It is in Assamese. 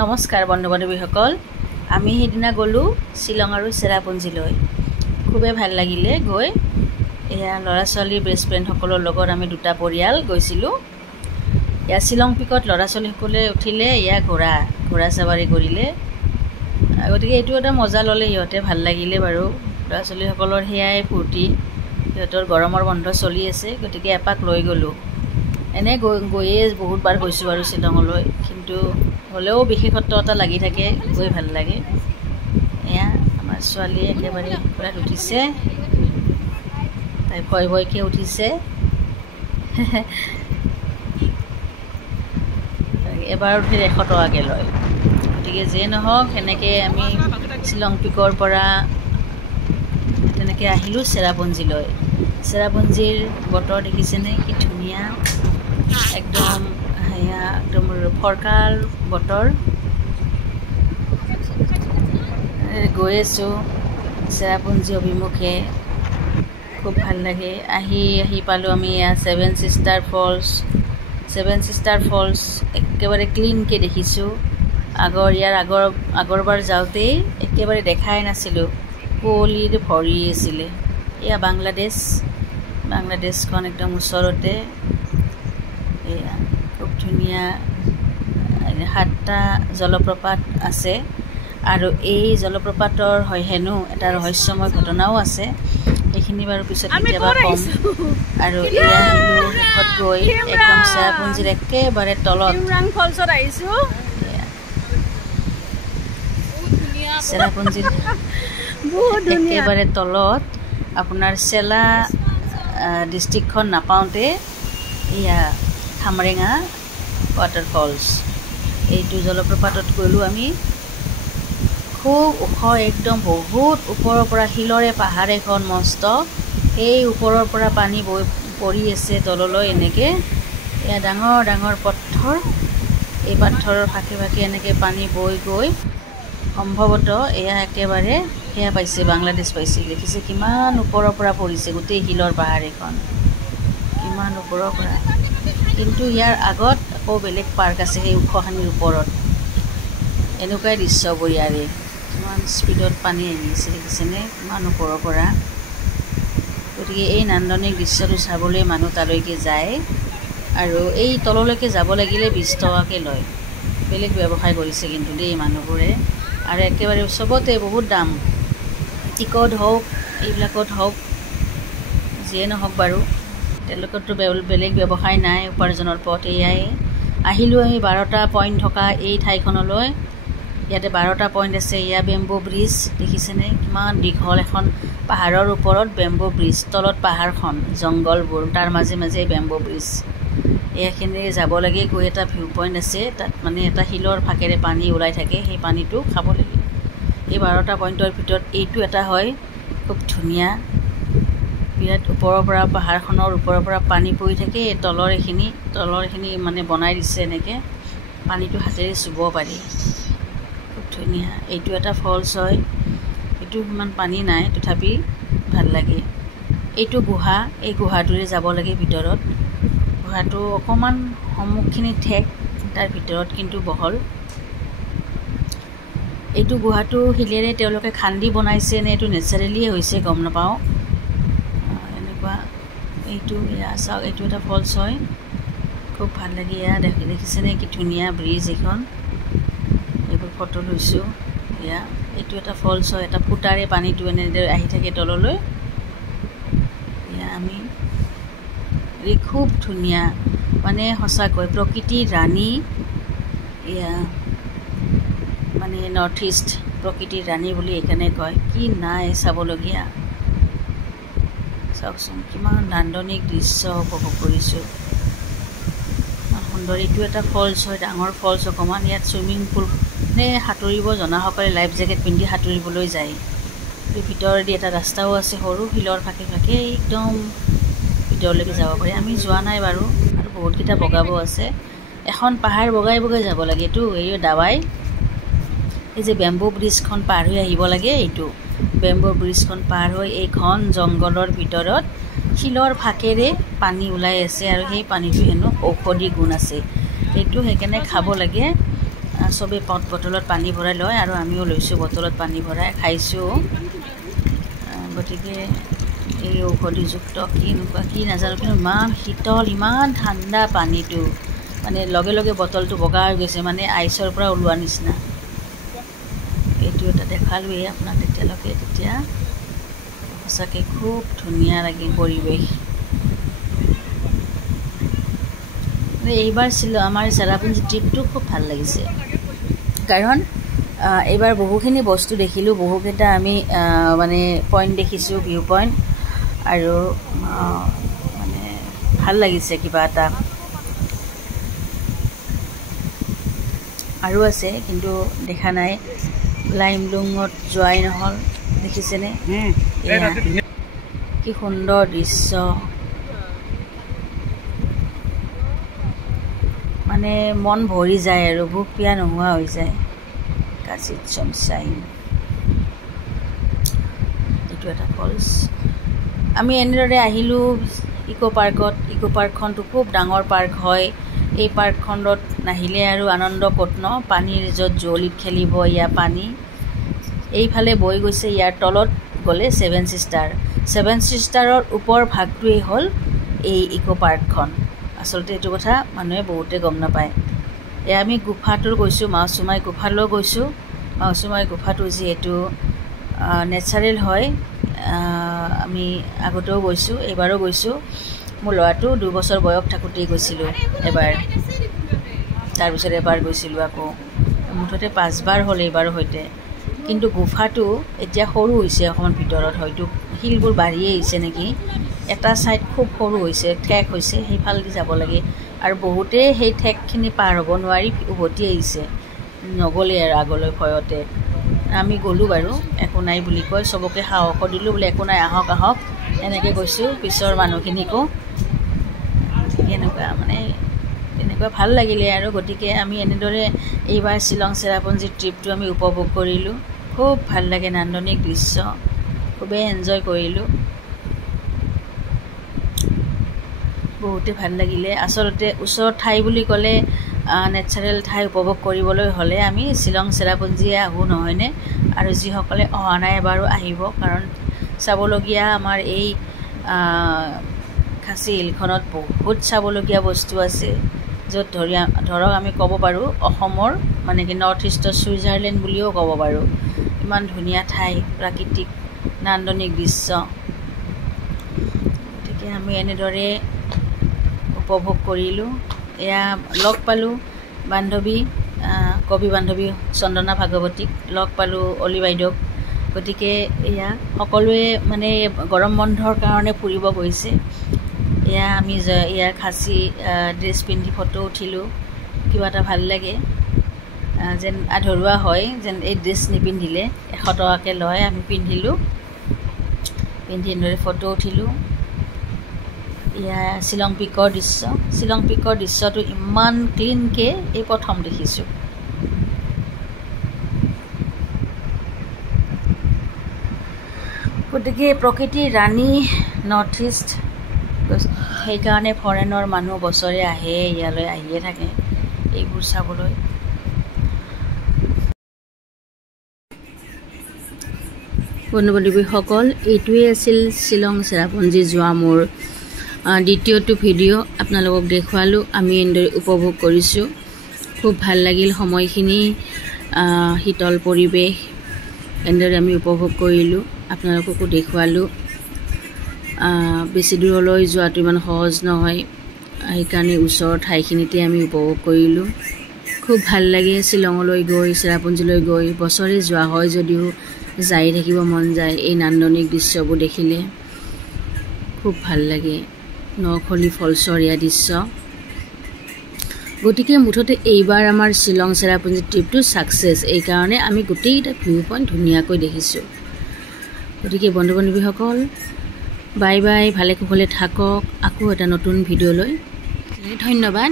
নমস্কাৰ বন্ধু বান্ধৱীসকল, আমি সেইদিনা গ'লোঁ শ্বিলং আৰু চেৰাপুঞ্জীলৈ। খুবেই ভাল লাগিলে গৈ। এয়া ল'ৰা ছোৱালী বেষ্ট ফ্ৰেণ্ডসকলৰ লগত আমি দুটা পৰিয়াল গৈছিলোঁ। এয়া শ্বিলং পিকত ল'ৰা ছোৱালীসকলে উঠিলে, এয়া ঘোঁৰা চাৱাৰী কৰিলে। গতিকে এইটো এটা মজা ল'লে সিহঁতে, ভাল লাগিলে বাৰু। ল'ৰা ছোৱালীসকলৰ সেয়াই ফূৰ্তি, সিহঁতৰ গৰমৰ বন্ধ চলি আছে, গতিকে এপাক লৈ গ'লোঁ। এনেই গৈয়ে বহুতবাৰ গৈছোঁ আৰু শ্বিলঙলৈ, কিন্তু হ'লেও বিশেষত্ব এটা লাগি থাকে, গৈ ভাল লাগে। এয়া আমাৰ ছোৱালীয়ে একেবাৰে পূৰা উঠিছে, তাই ভয়কৈ উঠিছে। এবাৰ উঠিলে 100 টকাকৈ লয়। গতিকে যিয়ে নহওক, সেনেকৈ আমি শ্বিলং পিকৰ পৰা তেনেকৈ আহিলোঁ চেৰাপুঞ্জীলৈ। চেৰাপুঞ্জীৰ বতৰ দেখিছেনে, কি ধুনীয়া, একদম ফৰকাল বতৰ। গৈ আছোঁ চেৰাপুঞ্জী অভিমুখে, খুব ভাল লাগে। আহি পালোঁ আমি এয়া ছেভেন ছিষ্টাৰ ফলছ একেবাৰে ক্লিনকৈ দেখিছোঁ। আগৰবাৰ যাওঁতেই একেবাৰে দেখাই নাছিলোঁ, কুঁৱলীৰে ভৰি আছিলে। এয়া বাংলাদেশখন একদম ওচৰতে। এয়া খুব ধুনীয়া 7টা জলপ্ৰপাত আছে, আৰু এই জলপ্ৰপাতৰ হেনো এটা ৰহস্যময় ঘটনাও আছে, সেইখিনি বাৰু পিছত কেতিয়াবা ক'ম। আৰু এয়া আহিলোঁ শেষত গৈ একদম চেৰাপুঞ্জীৰ একেবাৰে তলত। চেৰাপুঞ্জীৰ একেবাৰে তলত আপোনাৰ চেলা ডিষ্ট্ৰিক্টখন নাপাওঁতে এয়া খামৰেঙা ৱাটাৰফলছ, এইটো জলপ্ৰপাতত গ'লোঁ আমি। খুব ওখ, একদম বহুত ওপৰৰ পৰা, শিলৰে পাহাৰ এখন মস্ত, সেই ওপৰৰ পৰা পানী পৰি আছে তললৈ এনেকৈ। এয়া ডাঙৰ ডাঙৰ পথৰ, এই পাথৰৰ ফাঁকে ফাঁকে এনেকৈ পানী বৈ গৈ সম্ভৱতঃ এয়া একেবাৰে সেয়া পাইছে, বাংলাদেশ পাইছে। দেখিছে কিমান ওপৰৰ পৰা পৰিছে, গোটেই শিলৰ পাহাৰ এখন, কিমান ওপৰৰ পৰা। কিন্তু ইয়াৰ আগত আকৌ বেলেগ পাৰ্ক আছে সেই ওখখিনিৰ ওপৰত। এনেকুৱাই দৃশ্যবোৰ ইয়াৰে, কিমান স্পীডত পানী আহি আছে দেখিছেনে, কিমান ওপৰৰ পৰা। গতিকে এই নান্দনিক দৃশ্যটো চাবলৈ মানুহ তালৈকে যায়। আৰু এই তললৈকে যাব লাগিলে 20 টকাকৈ লয়। বেলেগ ব্যৱসায় কৰিছে কিন্তু দেই মানুহবোৰে, আৰু একেবাৰে চবতে বহুত দাম, টিকট হওক এইবিলাকত হওক, যিয়ে নহওক বাৰু। তেওঁলোকৰতো বেলেগ ব্যৱসায় নাই, উপাৰ্জনৰ পথ এয়াই। আহিলোঁ আমি 12টা পইণ্ট থকা এই ঠাইখনলৈ। ইয়াতে 12টা পইণ্ট আছে। এয়া বেম্বো ব্ৰিজ দেখিছেনে, কিমান দীঘল এখন পাহাৰৰ ওপৰত বেম্বো ব্ৰিজ, তলত পাহাৰখন, জংঘলবোৰ, তাৰ মাজে মাজে বেম্বো ব্ৰিজ। এইখিনিৰে যাব লাগে, গৈ এটা ভিউ পইণ্ট আছে, তাত মানে এটা শিলৰ ফাঁকেৰে পানী ওলাই থাকে, সেই পানীটো খাব লাগে। এই 12টা পইণ্টৰ ভিতৰত এইটো এটা হয়, খুব ধুনীয়া, বিৰাট ওপৰৰ পৰা, পাহাৰখনৰ ওপৰৰ পৰা পানী পৰি থাকে। তলৰ এইখিনি মানে বনাই দিছে এনেকৈ, পানীটো হাতেৰে চুব পাৰি, খুব ধুনীয়া। এইটো এটা ফলছ হয়, এইটো ইমান পানী নাই, তথাপি ভাল লাগে। এইটো গুহা, এই গুহাটোৰে যাব লাগে ভিতৰত। গুহাটো অকণমান সন্মুখখিনি ঠেক, তাৰ ভিতৰত কিন্তু বহল। এইটো গুহাটো শিলেৰে তেওঁলোকে খান্দি বনাইছে নে এইটো নেচাৰেলিয়ে হৈছে গম নাপাওঁ, এনেকুৱা। এইটো এয়া চাওক, এইটো এটা ফলছ হয়, খুব ভাল লাগে। এয়া দেখিছেনে কি ধুনীয়া ব্ৰিজ এখন, এইবোৰ ফটো লৈছোঁ। এয়া এইটো এটা ফলছ হয়, এটা ফুটাৰে পানীটো এনেদৰে আহি থাকে তললৈ। এয়া আমি খুব ধুনীয়া, মানে সঁচাকৈ প্ৰকৃতিৰ ৰাণী। এয়া মানে নৰ্থ ইষ্ট প্ৰকৃতিৰ ৰাণী বুলি এইকাৰণে কয়। কি নাই চাবলগীয়া, চাওকচোন কিমান নান্দনিক দৃশ্য উপভোগ কৰিছোঁ, ইমান সুন্দৰ। এইটো এটা ফলছ হয়, ডাঙৰ ফলছ অকণমান। ইয়াত চুইমিং পুল, সাঁতুৰিব জনাসকলে লাইফ জেকেট পিন্ধি সাঁতুৰিবলৈ যায়। ভিতৰেদি এটা ৰাস্তাও আছে সৰু, শিলৰ ফাঁকে ফাঁকে একদম ভিতৰলৈকে যাব পাৰি। আমি যোৱা নাই বাৰু, আৰু বহুতকেইটা বগাব আছে। এখন পাহাৰ বগাই বগাই যাব লাগে, এইটো এই দাৱাই। এই যে বেম্বো ব্ৰিজখন পাৰ হৈ আহিব লাগে, এইটো বেম্বো ব্ৰিজখন পাৰ হৈ এই ঘন জংঘলৰ ভিতৰত শিলৰ ফাঁকেৰে পানী ওলাই আছে, আৰু সেই পানীটো হেনো ঔষধি গুণ আছে। সেইটো সেইকাৰণে খাব লাগে। চবে বটলত পানী ভৰাই লয় আৰু আমিও লৈছোঁ বটলত পানী ভৰাই খাইছোঁ। গতিকে এই ঔষধিযুক্ত কি নাজানো, কিন্তু ইমান শীতল ইমান ঠাণ্ডা পানীটো, মানে লগে লগে বটলটো বগা হৈ গৈছে, মানে আইচৰ পৰা ওলোৱা নিচিনা। এইটো এটা দেখালোৱেই আপোনাক তেতিয়ালৈকে। তেতিয়া সঁচাকৈ খুব ধুনীয়া লাগে পৰিৱেশ। এইবাৰ আমাৰ চেৰাপুঞ্জী ট্ৰিপটো খুব ভাল লাগিছে, কাৰণ এইবাৰ বহুখিনি বস্তু দেখিলোঁ, বহুকেইটা আমি মানে পইণ্ট দেখিছোঁ, ভিউ পইণ্ট, আৰু মানে ভাল লাগিছে কিবা এটা। আৰু আছে কিন্তু দেখা নাই, লাইমলুঙত যোৱাই নহ'ল। দেখিছেনে কি সুন্দৰ দৃশ্য, মানে মন ভৰি যায় আৰু ভোক পিয়া নোহোৱা হৈ যায়। কাজিত চনচাইন, এইটো এটা ফলছ। আমি এনেদৰে আহিলোঁ ইক' পাৰ্কত। ইক' পাৰ্কখনটো খুব ডাঙৰ পাৰ্ক হয়। এই পাৰ্কখনত নাহিলে আৰু আনন্দ ক'ত ন। পানীৰ য'ত জুৱলীত খেলিব, ইয়াৰ পানী এইফালে বৈ গৈছে, ইয়াৰ তলত গ'লে ছেভেন ছিষ্টাৰ। ছেভেন ছিষ্টাৰৰ ওপৰ ভাগটোৱেই হ'ল এই ইক' পাৰ্কখন। আচলতে এইটো কথা মানুহে বহুতে গম নাপায়। এয়া আমি গুফাটোৰ গৈছোঁ, মাউচুমাই গুফালৈ গৈছোঁ। মাউচুমাই গুফাটো যিহেতু নেচাৰেল হয়, আমি আগতেও গৈছোঁ, এইবাৰো গৈছোঁ। মোৰ ল'ৰাটো 2 বছৰ বয়স থাকোঁতেই গৈছিলোঁ এবাৰ, তাৰপিছত এবাৰ গৈছিলোঁ আকৌ। মুঠতে 5 বাৰ হ'ল এইবাৰৰ সৈতে। কিন্তু গুফাটো এতিয়া সৰু হৈছে অকণমান ভিতৰত, হয়তো শিলবোৰ বাঢ়িয়ে আহিছে নেকি। এটা ছাইড খুব সৰু হৈছে, ঠেক হৈছে, সেইফালেদি যাব লাগে। আৰু বহুতেই সেই ঠেকখিনি পাৰ হ'ব নোৱাৰি উভতি আহিছে, নগ'লে আৰু আগলৈ ভয়তে। আমি গ'লোঁ বাৰু, একো নাই বুলি কয়, চবকে সাহস দিলোঁ, বোলে একো নাই, আহক আহক এনেকৈ কৈছোঁ পিছৰ মানুহখিনিকো। এনেকুৱা মানে তেনেকুৱা ভাল লাগিলে আৰু। গতিকে আমি এনেদৰে এইবাৰ শ্বিলং চেৰাপুঞ্জীৰ ট্ৰিপটো আমি উপভোগ কৰিলোঁ। খুব ভাল লাগে, নান্দনিক দৃশ্য, খুবেই এনজয় কৰিলোঁ, বহুতে ভাল লাগিলে। আচলতে ওচৰৰ ঠাই বুলি ক'লে, নেচাৰেল ঠাই উপভোগ কৰিবলৈ হ'লে আমি শ্বিলং চেৰাপুঞ্জীয়ে আহোঁ, নহয়নে? আৰু যিসকলে অহা নাই এবাৰো আহিব, কাৰণ চাবলগীয়া আমাৰ এই খাচী হিলখনত বহুত চাবলগীয়া বস্তু আছে, য'ত ধৰক আমি ক'ব পাৰোঁ অসমৰ মানে কি নৰ্থ ইষ্টৰ ছুইজাৰলেণ্ড বুলিও ক'ব পাৰোঁ। ইমান ধুনীয়া ঠাই, প্ৰাকৃতিক নান্দনিক দৃশ্য। গতিকে আমি এনেদৰে উপভোগ কৰিলোঁ। এয়া লগ পালোঁ বান্ধৱী, কবি বান্ধৱী চন্দনা ভাগৱতীক লগ পালোঁ, অলি বাইদেউক। গতিকে এয়া সকলোৱে মানে গৰম বন্ধৰ কাৰণে ফুৰিব গৈছে। এয়া আমি এয়া খাচী ড্ৰেছ পিন্ধি ফটো উঠিলোঁ, কিবা এটা ভাল লাগে, যেন আধৰুৱা হয়, যেন এই ড্ৰেছ নিপিন্ধিলে 100 টকাকৈ লয়, আমি পিন্ধিলোঁ, পিন্ধি এনেদৰে ফটো উঠিলোঁ। এয়া শ্বিলং পিকৰ দৃশ্য। শ্বিলং পিকৰ দৃশ্যটো ইমান ক্লিনকৈ এই প্ৰথম দেখিছোঁ। গতিকে প্ৰকৃতিৰ ৰাণী নৰ্থ ইষ্ট, সেইকাৰণে ফৰেনৰ মানুহ বছৰে আহে, ইয়ালৈ আহিয়ে থাকে এইবোৰ চাবলৈ। বন্ধু বান্ধৱীসকল, এইটোৱেই আছিল শ্বিলং চেৰাপুঞ্জী যোৱা মোৰ দ্বিতীয়টো ভিডিঅ'। আপোনালোকক দেখুৱালোঁ, আমি এনেদৰে উপভোগ কৰিছোঁ। খুব ভাল লাগিল সময়খিনি, শীতল পৰিৱেশ এনেদৰে আমি উপভোগ কৰিলোঁ, আপোনালোককো দেখুৱালোঁ। বেছি দূৰলৈ যোৱাটো ইমান সহজ নহয়, সেইকাৰণে ওচৰৰ ঠাইখিনিতে আমি উপভোগ কৰিলোঁ। খুব ভাল লাগে শ্বিলঙলৈ গৈ, চেৰাপুঞ্জীলৈ গৈ। বছৰে যোৱা হয় যদিও যাই থাকিব মন যায়, এই নান্দনিক দৃশ্যবোৰ দেখিলে খুব ভাল লাগে। নখলি ফলছৰ এয়া দৃশ্য। গতিকে মুঠতে এইবাৰ আমাৰ শ্বিলং চেৰাপুঞ্জী ট্ৰিপটো ছাকচেছ, এইকাৰণে আমি গোটেইকেইটা ভিউ পইণ্ট ধুনীয়াকৈ দেখিছোঁ। গতিকে বন্ধু বান্ধৱীসকল, বাই বাই, ভালে কুশলে থাকক। আকৌ এটা নতুন ভিডিঅ'লৈ ধন্যবাদ।